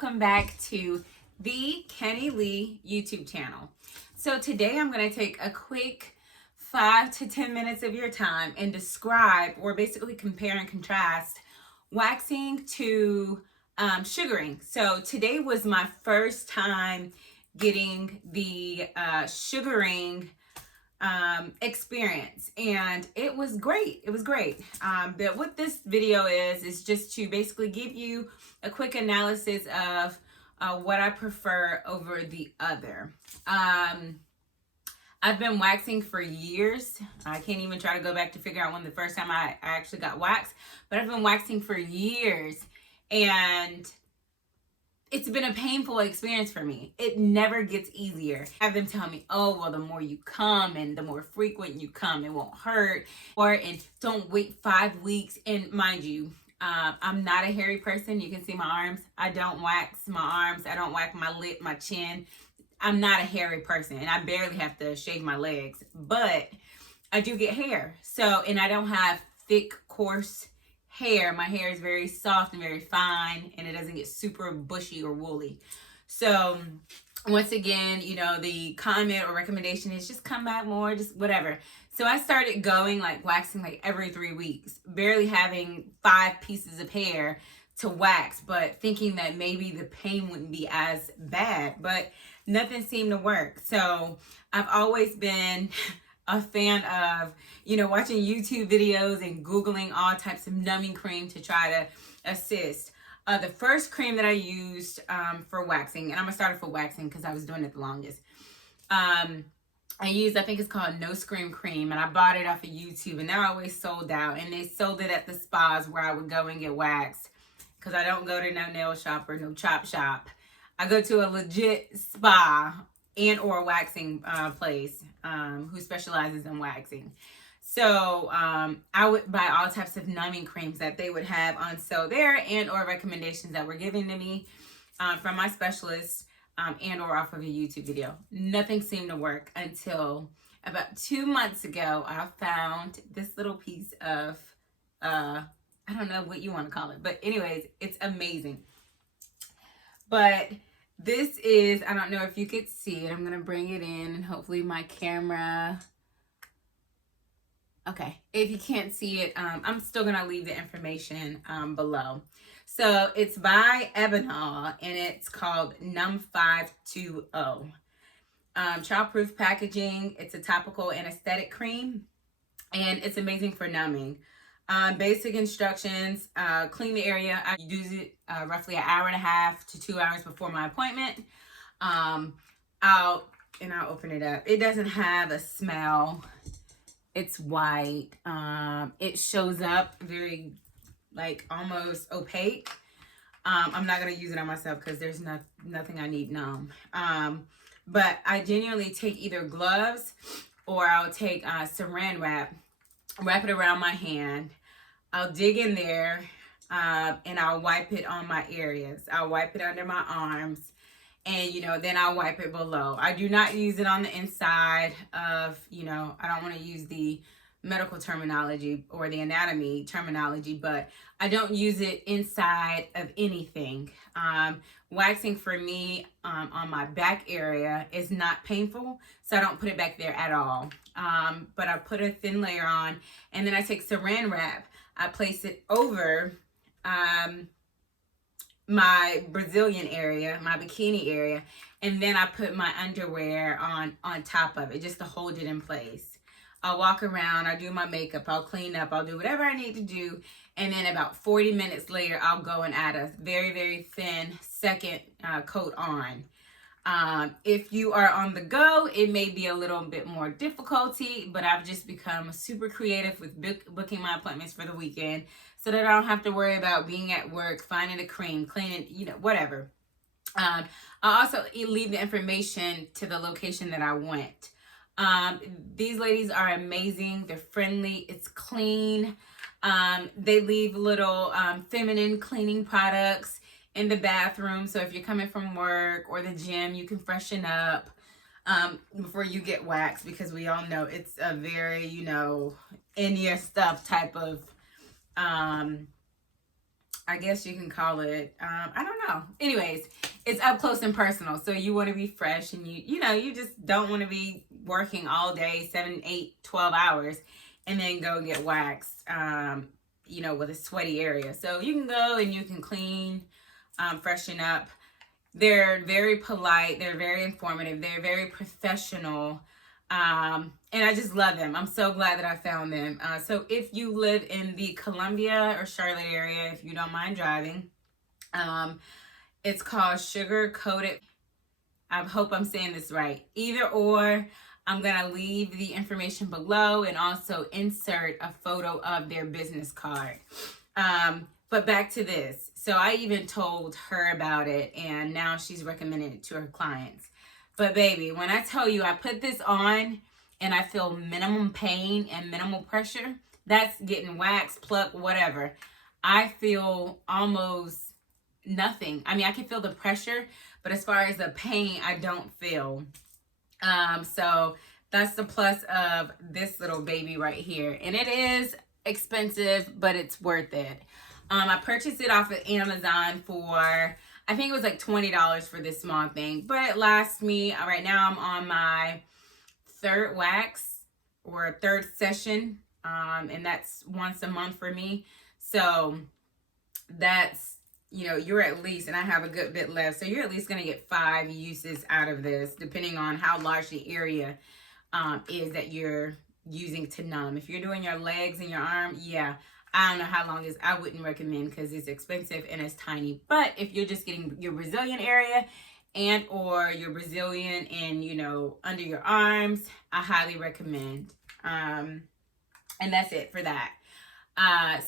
welcome back to the Kenny Lee YouTube channel. So today I'm going to take a quick 5 to 10 minutes of your time and describe or basically compare and contrast waxing to sugaring. So today was my first time getting the sugaring experience, and it was great. But what this video is just to basically give you a quick analysis of what I prefer over the other. I've been waxing for years. I can't even try to go back to figure out when the first time I actually got waxed, but I've been waxing for years, and it's been a painful experience for me. It never gets easier. I have them tell me, oh, well, the more you come and the more frequent you come, it won't hurt. And don't wait 5 weeks. And mind you, I'm not a hairy person. You can see my arms. I don't wax my arms. I don't wax my lip, my chin. I'm not a hairy person, and I barely have to shave my legs, but I do get hair. So, and I don't have thick, coarse hair. My hair is very soft and very fine, and it doesn't get super bushy or woolly. So once again, you know, the comment or recommendation is just come back more, just whatever. So I started going like waxing like every 3 weeks, barely having 5 pieces of hair to wax, but thinking that maybe the pain wouldn't be as bad, but nothing seemed to work. So I've always been a fan of, you know, watching YouTube videos and Googling all types of numbing cream to try to assist. The first cream that I used for waxing, and I'm gonna start it for waxing because I was doing it the longest. I think it's called No Scream Cream, and I bought it off of YouTube, and they're always sold out. And they sold it at the spas where I would go and get waxed, because I don't go to no nail shop or no chop shop. I go to a legit spa and or waxing place who specializes in waxing. So I would buy all types of numbing creams that they would have on sale there, and or recommendations that were given to me from my specialist and or off of a YouTube video. Nothing seemed to work until about 2 months ago. I found this little piece of, I don't know what you want to call it, but anyways, it's amazing. But this is, I don't know if you could see it. I'm going to bring it in, and hopefully my camera. Okay, if you can't see it, I'm still going to leave the information below. So it's by Ebinol, and it's called Numb 520. Childproof packaging. It's a topical anesthetic cream, and it's amazing for numbing. Basic instructions: clean the area. I use it roughly an hour and a half to 2 hours before my appointment. I'll open it up. It doesn't have a smell. It's white. It shows up very like almost opaque. I'm not gonna use it on myself because there's nothing I need numb. But I genuinely take either gloves or I'll take saran wrap, wrap it around my hand. I'll dig in there and I'll wipe it on my areas. I'll wipe it under my arms, and, you know, then I'll wipe it below. I do not use it on the inside of, you know, I don't want to use the medical terminology or the anatomy terminology, but I don't use it inside of anything. Waxing for me on my back area is not painful, so I don't put it back there at all. But I put a thin layer on, and then I take saran wrap. I place it over my Brazilian area, my bikini area, and then I put my underwear on top of it just to hold it in place. I'll walk around, I'll do my makeup, I'll clean up, I'll do whatever I need to do, and then about 40 minutes later, I'll go and add a very, very thin second coat on. If you are on the go, it may be a little bit more difficulty, but I've just become super creative with booking my appointments for the weekend so that I don't have to worry about being at work, finding a cream, cleaning, you know, whatever. I also leave the information to the location that I went. These ladies are amazing. They're friendly. It's clean. They leave little feminine cleaning products in the bathroom. So if you're coming from work or the gym, you can freshen up before you get waxed, because we all know it's a very, you know, in your stuff type of I guess you can call it, I don't know. Anyways, it's up close and personal. So you want to be fresh, and you just don't want to be working all day, 7, 8, 12 hours, and then go get waxed, with a sweaty area. So you can go and you can clean, freshen up. They're very polite. They're very informative. They're very professional. And I just love them. I'm so glad that I found them. So if you live in the Columbia or Charlotte area, if you don't mind driving, it's called Sugar Coated. I hope I'm saying this right. Either or, I'm going to leave the information below and also insert a photo of their business card. But back to this. So I even told her about it, and now she's recommending it to her clients. But baby, when I tell you I put this on and I feel minimum pain and minimal pressure, that's getting waxed, plucked, whatever. I feel almost nothing. I mean, I can feel the pressure, but as far as the pain, I don't feel. So that's the plus of this little baby right here. And it is expensive, but it's worth it. I purchased it off of Amazon for, I think it was like $20 for this small thing, but it lasts me. Right now I'm on my third wax or third session, and that's once a month for me. So that's, you're at least, and I have a good bit left, so you're at least going to get 5 uses out of this, depending on how large the area is that you're using to numb. If you're doing your legs and your arm, yeah, I don't know how long it is. I wouldn't recommend because it's expensive and it's tiny. But if you're just getting your Brazilian area and or your Brazilian and, under your arms, I highly recommend. And that's it for that.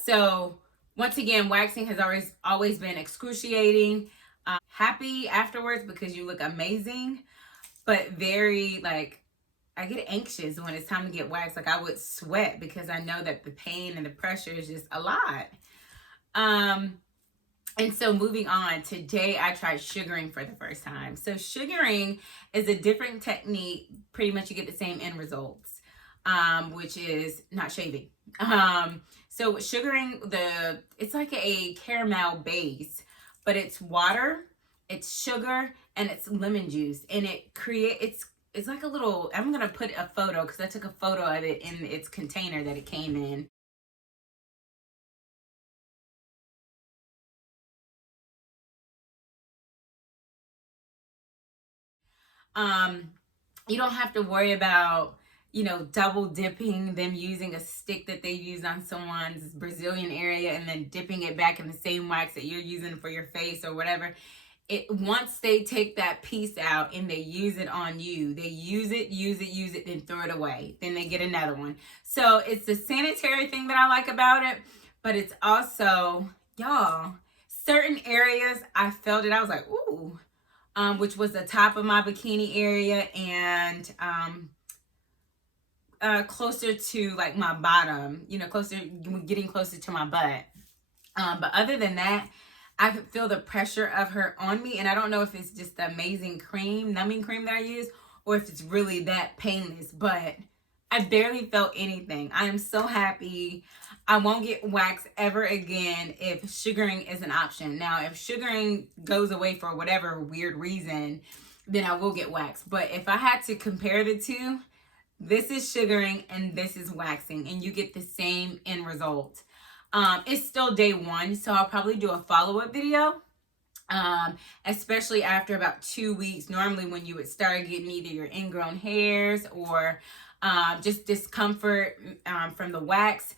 So once again, waxing has always been excruciating. Happy afterwards because you look amazing, but very I get anxious when it's time to get waxed. I would sweat because I know that the pain and the pressure is just a lot. And so moving on, today I tried sugaring for the first time. So sugaring is a different technique. Pretty much you get the same end results, which is not shaving. So sugaring, it's like a caramel base, but it's water, it's sugar, and it's lemon juice. And it's like a little, I'm going to put a photo because I took a photo of it in its container that it came in. You don't have to worry about, double dipping, them using a stick that they use on someone's Brazilian area and then dipping it back in the same wax that you're using for your face or whatever. Once they take that piece out and they use it on you, they use it, then throw it away. Then they get another one. So it's the sanitary thing that I like about it, but it's also, y'all, certain areas I felt it. I was like, ooh, which was the top of my bikini area and closer to like my bottom, getting closer to my butt. But other than that, I could feel the pressure of her on me. And I don't know if it's just the amazing numbing cream that I use, or if it's really that painless, but I barely felt anything. I am so happy. I won't get waxed ever again if sugaring is an option. Now, if sugaring goes away for whatever weird reason, then I will get waxed. But if I had to compare the two, this is sugaring and this is waxing, and you get the same end result. It's still day 1, so I'll probably do a follow-up video, especially after about 2 weeks, normally when you would start getting either your ingrown hairs or just discomfort from the wax.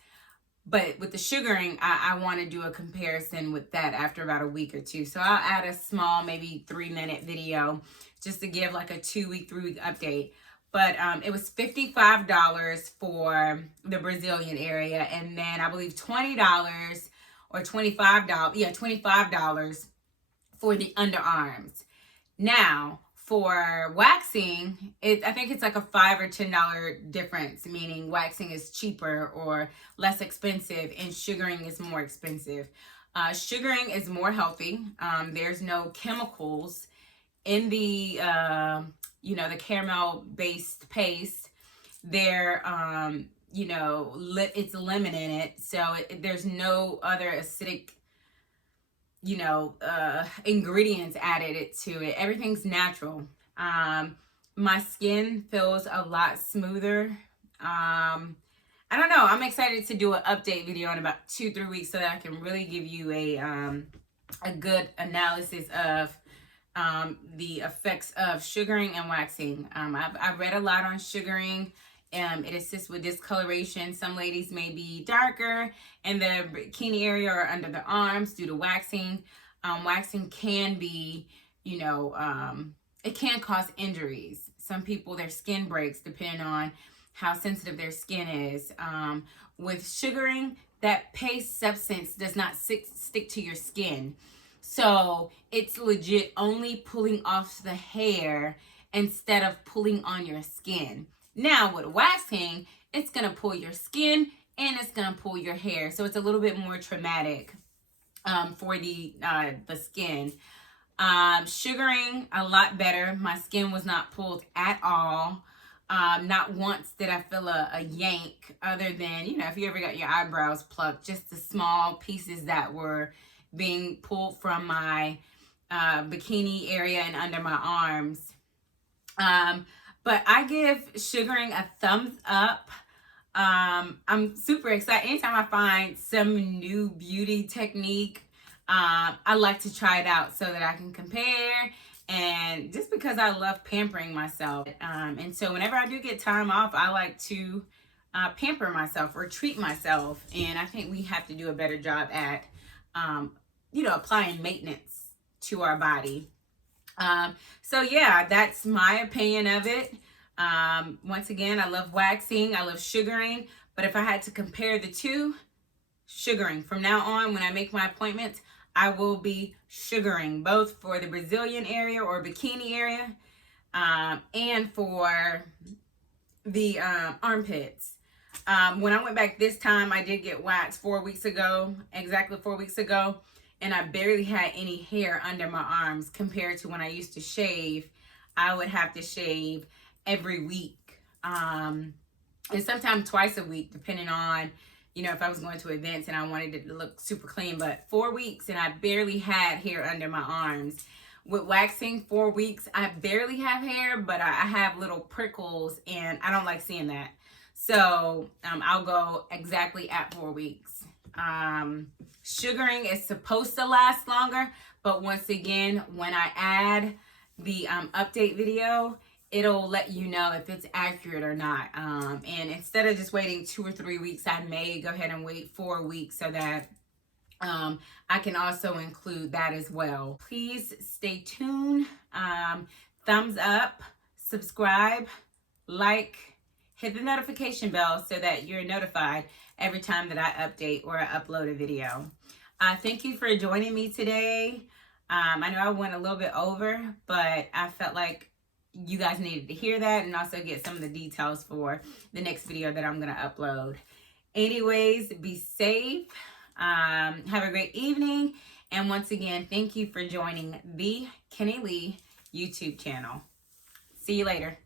But with the sugaring, I want to do a comparison with that after about a week or 2. So I'll add a small, maybe 3-minute video just to give like a 2-week, 3-week update. But it was $55 for the Brazilian area. And then I believe $20 or $25. Yeah, $25 for the underarms. Now, for waxing, I think it's like a $5 or $10 difference, meaning waxing is cheaper or less expensive and sugaring is more expensive. Sugaring is more healthy. There's no chemicals in the the caramel based paste. There it's lemon in it, so there's no other acidic you know, ingredients added to it. Everything's natural. My skin feels a lot smoother. I don't know. I'm excited to do an update video in about 2-3 weeks so that I can really give you a good analysis of the effects of sugaring and waxing. I've read a lot on sugaring. It assists with discoloration. Some ladies may be darker in the bikini area or under the arms due to waxing. Waxing can be, you know, it can cause injuries. Some people, their skin breaks depending on how sensitive their skin is. With sugaring, that paste substance does not stick to your skin. So it's legit only pulling off the hair instead of pulling on your skin. Now with waxing, it's going to pull your skin and it's going to pull your hair. So it's a little bit more traumatic for the skin. Sugaring, a lot better. My skin was not pulled at all. Not once did I feel a yank, other than, you know, if you ever got your eyebrows plucked, just the small pieces that were being pulled from my bikini area and under my arms. But I give sugaring a thumbs up. I'm super excited. Anytime I find some new beauty technique, I like to try it out so that I can compare, and just because I love pampering myself. And so whenever I do get time off, I like to pamper myself or treat myself. And I think we have to do a better job at, you know, applying maintenance to our body. So yeah, that's my opinion of it. Once again, I love waxing, I love sugaring, but if I had to compare the two, sugaring. From now on, when I make my appointments, I will be sugaring, both for the Brazilian area or bikini area, and for the armpits. When I went back this time, I did get waxed 4 weeks ago, exactly 4 weeks ago, and I barely had any hair under my arms compared to when I used to shave. I would have to shave every week, and sometimes twice a week, depending on, you know, if I was going to events and I wanted it to look super clean. But 4 weeks and I barely had hair under my arms. With waxing, 4 weeks, I barely have hair, but I have little prickles, and I don't like seeing that. So I'll go exactly at 4 weeks. Sugaring is supposed to last longer, but once again, when I add the update video, it'll let you know if it's accurate or not. And instead of just waiting 2 or 3 weeks, I may go ahead and wait 4 weeks so that I can also include that as well. Please stay tuned. Thumbs up, subscribe, like, hit the notification bell so that you're notified every time that I update or I upload a video. Thank you for joining me today. I know I went a little bit over, but I felt like you guys needed to hear that and also get some of the details for the next video that I'm going to upload. Anyways, be safe. Have a great evening. And once again, thank you for joining the Kenny Lee YouTube channel. See you later.